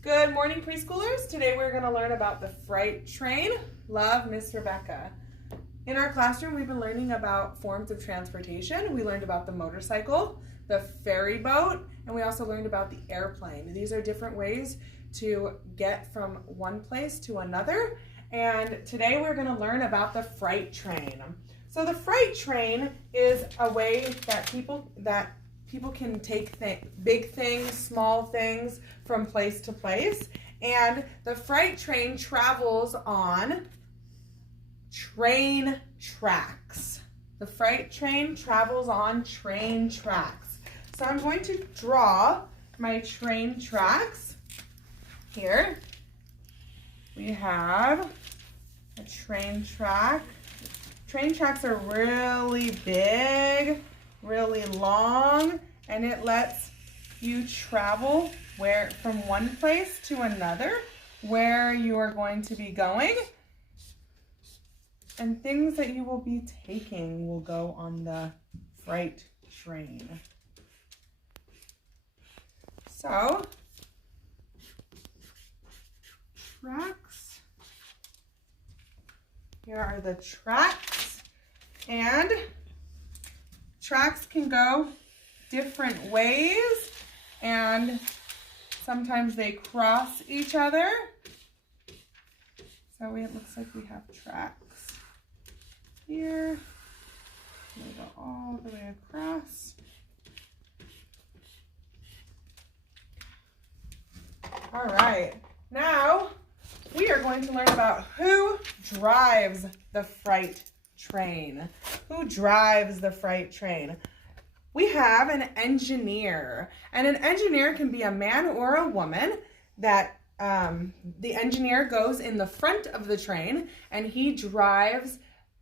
Good morning, preschoolers. Today we're going to learn about the freight train. Love, Miss Rebecca. In our classroom, we've been learning about forms of transportation. We learned about the motorcycle, the ferry boat, and we also learned about the airplane. These are different ways to get from one place to another. And today we're going to learn about the freight train. So the freight train is a way that people can take big things, small things from place to place. And the freight train travels on train tracks. The freight train travels on train tracks. So I'm going to draw my train tracks. Here we have a train track. Train tracks are really big, really long, and it lets you travel from one place to another where you are going to be going, and things that you will be taking will go on the freight train. So, tracks. Here are the tracks, and tracks can go different ways, and sometimes they cross each other. So it looks like we have tracks here. They go all the way across. All right, now we are going to learn about who drives the freight train. Who drives the freight train? We have an engineer, and an engineer can be a man or a woman. That the engineer goes in the front of the train and he drives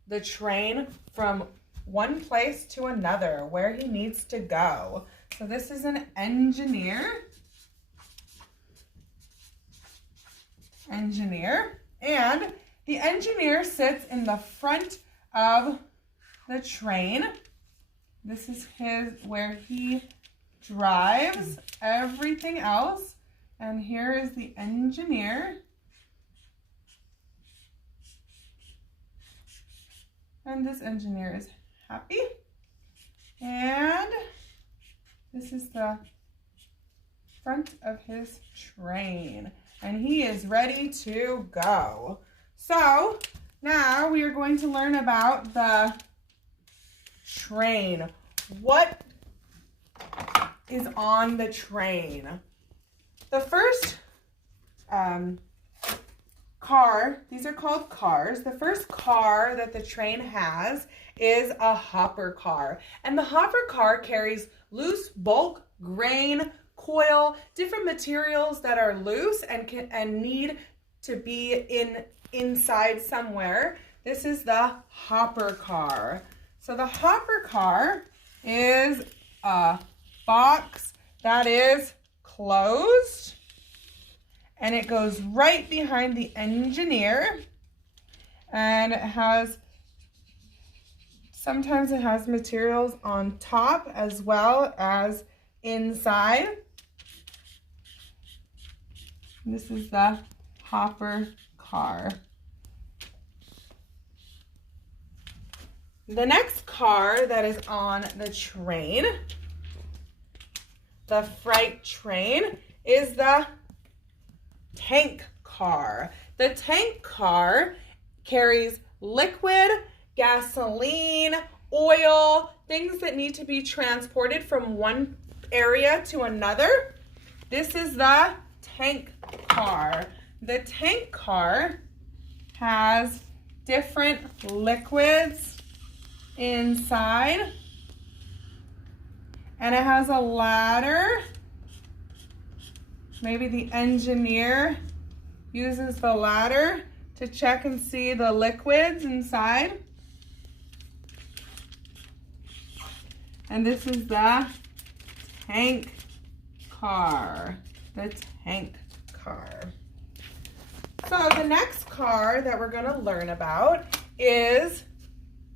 the train from one place to another where he needs to go. So this is an engineer. And the engineer sits in the front of the train. This is where he drives everything else. And here is the engineer. And this engineer is happy. And this is the front of his train. And he is ready to go. So now we are going to learn about the train. What is on the train? The first car, these are called cars. The first car that the train has is a hopper car. And the hopper car carries loose bulk, grain, coil, different materials that are loose and need to be inside somewhere. This is the hopper car. So the hopper car is a box that is closed, and it goes right behind the engineer, and sometimes it has materials on top as well as inside. This is the hopper car. The next car that is on the train, the freight train, is the tank car. The tank car carries liquid, gasoline, oil, things that need to be transported from one area to another. This is the tank car. The tank car has different liquids inside, and it has a ladder. Maybe the engineer uses the ladder to check and see the liquids inside. And this is the tank car. The tank car. So the next car that we're going to learn about is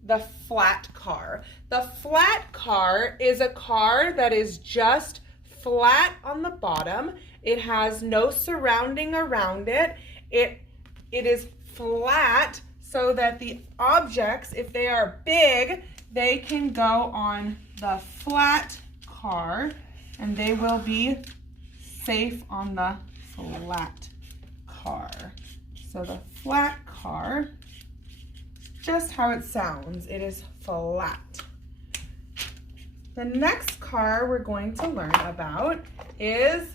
the flat car. The flat car is a car that is just flat on the bottom. It has no surrounding around it. It is flat so that the objects, if they are big, they can go on the flat car and they will be safe on the flat car. So the flat car, just how it sounds, it is flat. The next car we're going to learn about is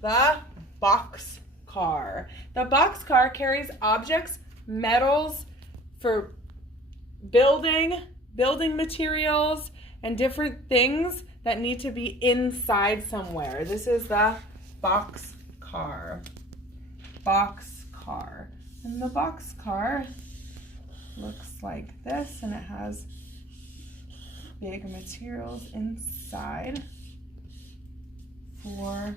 the box car. The box car carries objects, metals for building materials, and different things that need to be inside somewhere. This is the box car. Box car. And the box car looks like this, and it has big materials inside for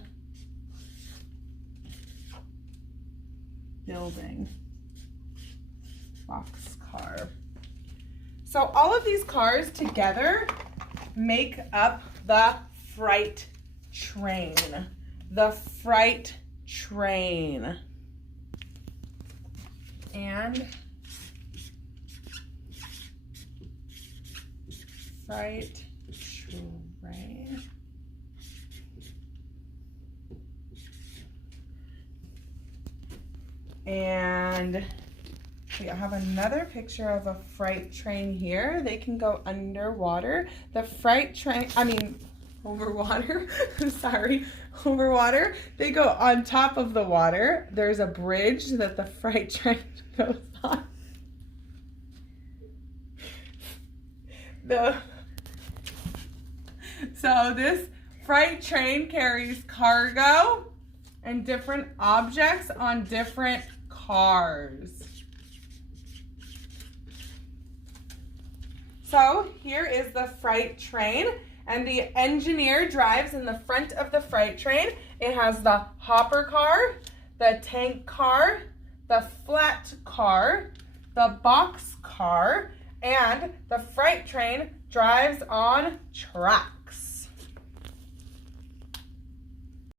building. Box car. So all of these cars together make up the freight train. The freight train. And freight train. And we have another picture of a freight train here. They can go underwater. The freight train, over water. Sorry, over water. They go on top of the water. There's a bridge that the freight train goes on. So this freight train carries cargo and different objects on different cars. So here is the freight train, and the engineer drives in the front of the freight train. It has the hopper car, the tank car, the flat car, the box car, and the freight train drives on tracks.